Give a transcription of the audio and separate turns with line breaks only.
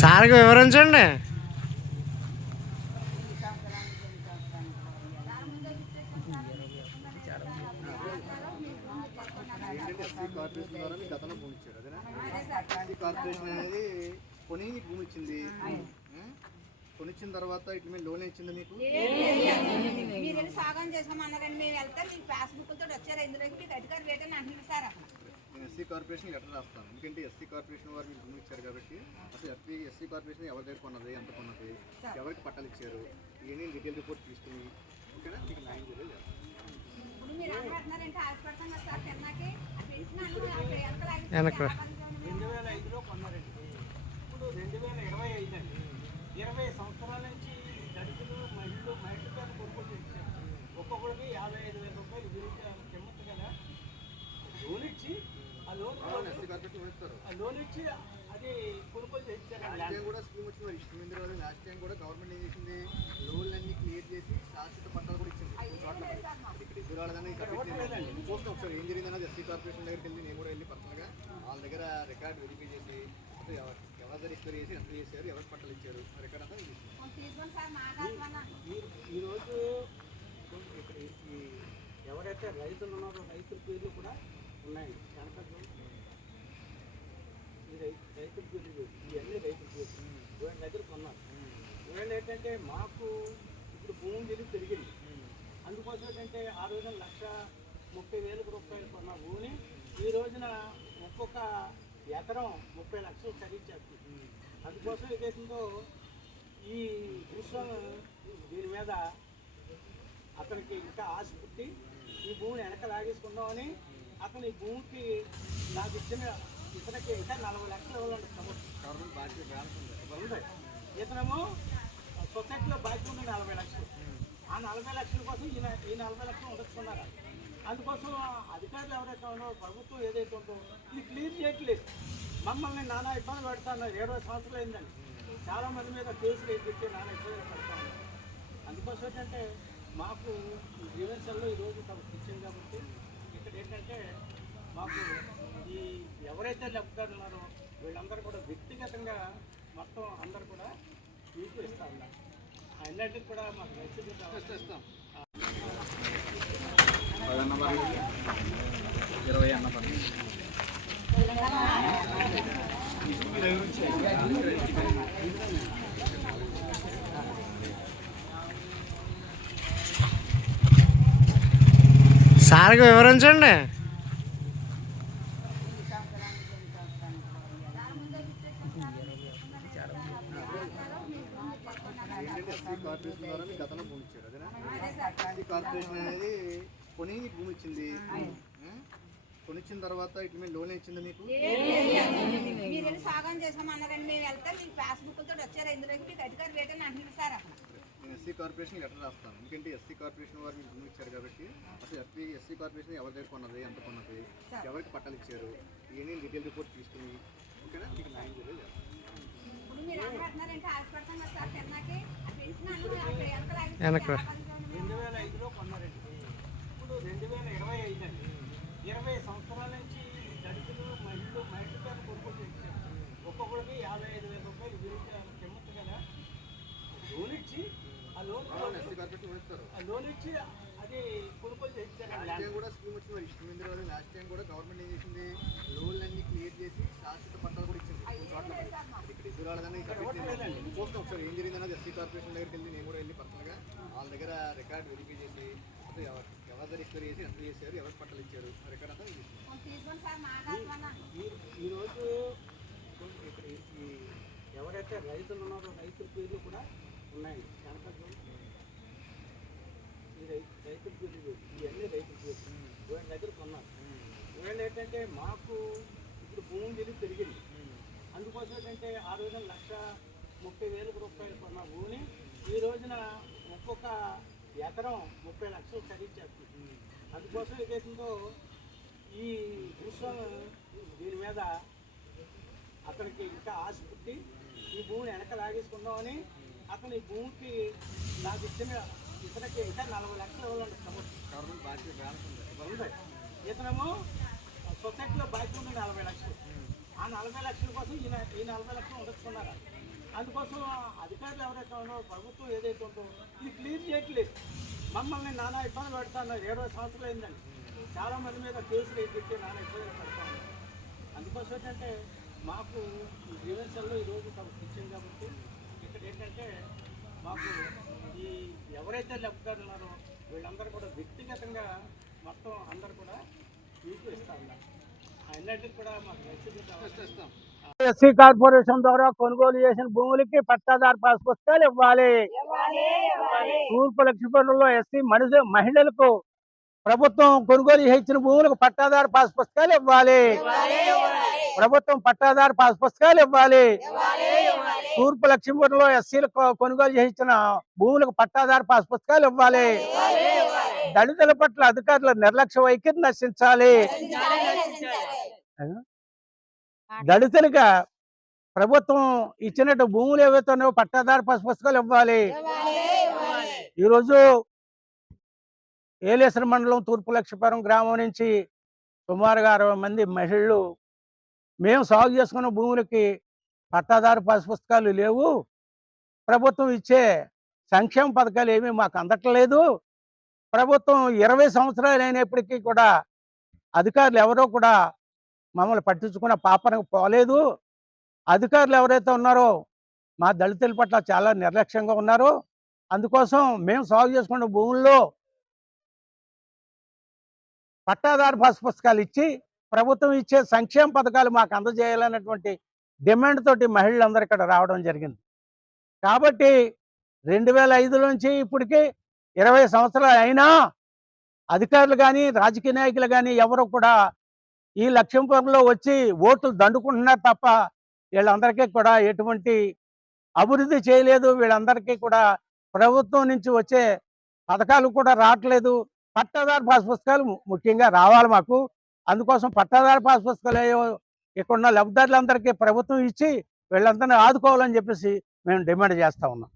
సార్కి వివరించండి.
కార్పొరేషన్ ద్వారా మీకు గతంలో భూమి ఇచ్చారు అదేనా ఎస్సీ కార్పొరేషన్ అనేది కొని భూమి ఇచ్చింది? కొనిచ్చిన తర్వాత ఇట్లా మీద లోన్ ఇచ్చింది మీకు?
మీరు వెళ్ళి సాగం చేసుకోమన్నారండి మేము వెళ్తే మీకు పాస్బుక్ తోటి వచ్చారు ఇందులోకి మీకు అధికారి వేటని అంటున్నారు సార్
నేను ఎస్సీ కార్పొరేషన్ లెటర్ రాస్తాను. ఎందుకంటే ఎస్సీ కార్పొరేషన్ వారు మీకు భూమి ఇచ్చారు కాబట్టి అసలు ఎస్సీ ఎస్సీ కార్పొరేషన్ ఎవరి దగ్గర కొన్నది ఎంత కొన్నది ఎవరికి పట్టాలు ఇచ్చారు ఇవన్నీ డీటెయిల్ రిపోర్ట్ తీసుకుని ఓకేనా? మీకు న్యాయం చేయలేదు
ఇప్పుడు మీరు అంటున్నారంటే హాస్పిటల్ కదా సార్ తిన్నాకి అక్కడ ఎంత
వెనక్కి రా.
రెండు వేల ఐదులో కొన్నారండి ఇప్పుడు రెండు వేల ఇరవై ఐదు అండి ఇరవై సంవత్సరాల నుంచి దళితులు కొనుగోలు చేశారు ఒక్కొక్కరికి యాభై ఐదు వేల రూపాయలు గురించి కదా. లోన్ ఇచ్చి ఆ లోన్ ఆ లోన్ ఇచ్చి అది కొనుగోలు
టైం కూడా స్కీమ్ వచ్చింది మరి. ఇష్టం లాస్ట్ టైం కూడా గవర్నమెంట్ ఏం చేసింది? లోన్లు అన్ని క్లియర్ చేసి శాశ్వత పట్టాలు కూడా ఇచ్చింది. ఇక్కడ చూస్తాం ఒకసారి ఏం జరిగింది. కార్పొరేషన్ దగ్గరికి వెళ్ళి నేను కూడా వెళ్ళి పర్సనల్గా వాళ్ళ దగ్గర రికార్డ్ వెరిఫై చేసి అసలు ఎవరు ఎవరి రిక్వైర్ చేసి ఎంత చేశారు ఎవరికి పట్టాలు ఇచ్చారు రికార్డ్ అంతా
ఈరోజు ఇక్కడ ఈ ఎవరైతే రైతులు ఉన్నారో రైతుల పేర్లు కూడా ఉన్నాయి ఈ రైతు రైతుల పేర్లు ఇవన్నీ రైతుల పేర్లు. వీళ్ళ దగ్గర కొన్నారు. వీళ్ళు ఏంటంటే మాకు ఇప్పుడు భూమి విలువ పెరిగింది. అందుకోసం ఏంటంటే ఆ రోజున లక్ష ముప్పై వేల రూపాయలు కొన్న భూమిని ఈ రోజున ఒక్కొక్క ఎకరం ముప్పై లక్షలు ఖరీచేస్తుంది అందుకోసం ఏదైతుందో ఈ భూస్వామి దీని మీద అతనికి ఇంకా ఆశ పుట్టి ఈ భూమిని వెనక లాగేసుకుందామని అతను ఈ భూమికి నాకు ఇచ్చిన ఇతనికి ఇంకా నలభై లక్షలు ఇవ్వాలండి ప్రభుత్వం.
గవర్నమెంట్ బాధ్యత ఉంది.
ఇతనేమో సొసైటీలో బాకీ ఉంది నలభై లక్షలు. ఆ నలభై లక్షల కోసం ఈ నలభై లక్షలు ఉండొచ్చుకున్నారు అందుకోసం అధికారులు ఎవరైతే ఉన్నారో ప్రభుత్వం ఏదైతే ఉందో ఇది క్లీన్ చేయట్లేదు. మమ్మల్ని నానా ఇబ్బంది పెడతాను ఇరవై సంవత్సరాలు అయిందండి. చాలా మంది మీద కేసులు వేసి నానా ఇబ్బంది పెడతాను అందుకోసం ఏంటంటే మాకు జీవనశైలిలో ఈరోజు తమకు ఇచ్చింది కాబట్టి ఇక్కడ ఏంటంటే మాకు ఈ ఎవరైతే లబ్ధిదారులు ఉన్నారో వీళ్ళందరూ కూడా వ్యక్తిగతంగా మొత్తం అందరూ కూడా మీకు ఇస్తా ఉన్నారు. అన్నిటికి కూడా మాకు రసీదు కావాలి.
ఇరవై అన్న
సార్కి వివరించండి
కార్పొరేషన్ ద్వారా గతంలో భూమి ఇచ్చారు అదేనా కార్పొరేషన్ అనేది కొని భూమి ఇచ్చింది? కొనిచ్చిన తర్వాత ఇట్లా మీద లోన్ ఇచ్చింది మీకు?
మీరు వెళ్ళి సాగం మేము వెళ్తే మీకు తోటి వచ్చారు. ఇందులోకి మీకు అధికారి వేటని అంటున్నారు సార్ అక్కడ.
నేను ఎస్సీ కార్పొరేషన్ లెటర్ రాస్తాను. ఎందుకంటే ఎస్సీ కార్పొరేషన్ వారు మీకు భూమి ఇచ్చారు కాబట్టి అసలు ఎస్సీ ఎస్సీ కార్పొరేషన్ ఎవరి దగ్గర కొన్నది ఎంత కొన్నది ఎవరికి పట్టాలు ఇచ్చారు ఇవన్నీ డీటెయిల్ రిపోర్ట్ తీసుకుని ఓకేనా? మీకు న్యాయం చేయలేదు
ఇప్పుడు మీరు అక్కడ అంటున్నారంటే హాస్పిటల్ కదా సార్ తిన్నాకి. అక్కడ ఇచ్చినాను అక్కడ ఎంత
వెనక్కి రా.
రెండు వేల ఐదులో కొన్నారండి. ఇప్పుడు రెండు వేల ఇరవై ఐదు అండి ఇరవై సంవత్సరాల నుంచి దళితులు మహిళలు మహిళ పేద కొనుగోలు చేశారు యాభై ఐదు వేల రూపాయలు గురించి కిమ్మత్తు కదా లోన్ ఇచ్చి ఆ లోన్
ఇస్తారు
ఆ లోన్ ఇచ్చి అది కొనుగోలు
చేయించారు కూడా స్కీమ్ వచ్చింది ఇష్టమైన ఇష్టం లాస్ట్ టైం కూడా గవర్నమెంట్ ఏం చేసింది లోన్లు అన్ని క్లియర్ చేసి శాశ్వత పట్టాలు కూడా ఇచ్చింది ఇక్కడ ఎదురు వాళ్ళదని చూస్తాం ఒకసారి ఏం జరిగింది అన్నది ఎస్సీ కార్పొరేషన్ దగ్గరికి వెళ్ళి నేను కూడా వెళ్ళి పర్సనల్గా వాళ్ళ దగ్గర రికార్డ్ వెరిఫై చేసి అసలు ఎవరు ఎవరి దగ్గర రిక్వైర్ చేసి ఎంత చేశారు ఎవరికి పట్టాలు ఇచ్చారు ఆ రికార్డ్ అంతా
ఈరోజు ఇక్కడ ఈ ఎవరైతే రైతులు ఉన్నారో రైతుల పేర్లు కూడా ఉన్నాయి. కనపడలేదు ఈ రైతు రైతుల పేర్లు ఇవన్నీ రైతుల పేర్లు. వీళ్ళ దగ్గర కొన్నారు వీళ్ళు ఏంటంటే మాకు ఇప్పుడు భూమి విలువ పెరిగింది. అందుకోసం ఏంటంటే ఆ రోజున లక్ష ముప్పై వేల రూపాయలు కొన్న. భూమిని ఈ రోజున ఒక్కొక్క ఎకరం ముప్పై లక్షలు ఖరీచేస్తుంది అందుకోసం ఏదైతుందో ఈ భూస్వామి దీని మీద అతనికి ఇంకా ఆశ పుట్టి ఈ భూమిని వెనక లాగేసుకుందామని అతను ఈ భూమికి నాకు ఇచ్చిన
ఇతనికి ఇంకా నలభై లక్షలు ఇవ్వాలండి
గవర్నమెంట్ బాధ్యత
ఇతనేమో సొసైటీలో బాకీ ఉంది నలభై లక్షలు. ఆ నలభై లక్షల కోసం ఈ నలభై లక్షలు ఉండొచ్చుకున్నారు అందుకోసం అధికారులు ఎవరైతే ఉన్నారో ప్రభుత్వం ఏదైతే ఉందో ఇది క్లీన్ చేయట్లేదు. మమ్మల్ని నానా ఇబ్బంది పెడతాను ఇరవై సంవత్సరాలు అయిందండి. చాలా మంది మీద కేసులు పెట్టి నానా ఇబ్బంది పెడతా అందుకోసం ఏంటంటే మాకు ఈ ఈరోజు తమకు ఇచ్చింది కాబట్టి ఇక్కడ ఏంటంటే మాకు ఈ ఎవరైతే లబ్ధిదారులు ఉన్నారో వీళ్ళందరూ కూడా వ్యక్తిగతంగా మొత్తం అందరూ కూడా మీకు ఇస్తా ఉన్నారు. అన్నిటికి కూడా మాకు నచ్చింది
ఇస్తాం
ఎస్సీ కార్పొరేషన్ ద్వారా కొనుగోలు చేసిన భూములకి పట్టాదారు పాస్ పుస్తకాలు ఇవ్వాలి తూర్పు లక్ష్మీపురంలో ఎస్సీ మనుషు మహిళలకు ప్రభుత్వం కొనుగోలు చేసిన భూములకు పట్టాదారు పాస్ పుస్తకాలు ఇవ్వాలి ప్రభుత్వం పట్టాదారు పాస్ పుస్తకాలు ఇవ్వాలి తూర్పు లక్ష్మీపురంలో ఎస్సీలకు కొనుగోలు చేయించిన భూములకు పట్టాదారు పాస్ పుస్తకాలు ఇవ్వాలి దళితుల పట్ల అధికారుల నిర్లక్ష్య వైఖరి నశించాలి. దళితులుగా ప్రభుత్వం ఇచ్చినట్టు భూములు ఏవైతే ఉన్నాయో పట్టాదారు పాస్ పుస్తకాలు ఇవ్వాలి ఈరోజు ఏలేశ్వర మండలం తూర్పు లక్ష్మీపురం గ్రామం నుంచి సుమారుగా అరవై మంది మహిళలు మేము సాగు చేసుకున్న భూములకి పట్టాదారు పాస్ పుస్తకాలు లేవు. ప్రభుత్వం ఇచ్చే సంక్షేమ పథకాలు ఏమీ మాకు అందట్లేదు. ప్రభుత్వం ఇరవై సంవత్సరాలు అయినప్పటికీ కూడా అధికారులు ఎవరో కూడా మమ్మల్ని పట్టించుకున్న పాపనకు పోలేదు. అధికారులు ఎవరైతే ఉన్నారో మా దళితుల పట్ల చాలా నిర్లక్ష్యంగా ఉన్నారో. అందుకోసం మేము సాగు చేసుకున్న భూముల్లో పట్టాదారు పాస్ పుస్తకాలు ఇచ్చి ప్రభుత్వం ఇచ్చే సంక్షేమ పథకాలు మాకు అందజేయాలన్నటువంటి డిమాండ్ తోటి మహిళలందరూ ఇక్కడ రావడం జరిగింది. కాబట్టి రెండు వేల ఐదు నుంచి ఇప్పటికి ఇరవై సంవత్సరాలు అయినా అధికారులు కానీ రాజకీయ నాయకులు కానీ ఎవరు కూడా ఈ లక్ష్మీపురంలో వచ్చి ఓట్లు దండుకుంటున్నారు తప్ప వీళ్ళందరికీ కూడా ఎటువంటి అభివృద్ధి చేయలేదు. వీళ్ళందరికీ కూడా ప్రభుత్వం నుంచి వచ్చే పథకాలు కూడా రావట్లేదు. పట్టాదారు పాస్ పుస్తకాలు ముఖ్యంగా రావాలి మాకు. అందుకోసం పట్టాదారు పాస్ పుస్తకాలు ఏవో ఇక్కడ ఉన్న లబ్ధిదారులందరికీ ప్రభుత్వం ఇచ్చి వీళ్ళందరినీ ఆదుకోవాలని చెప్పేసి మేము డిమాండ్ చేస్తా ఉన్నాం.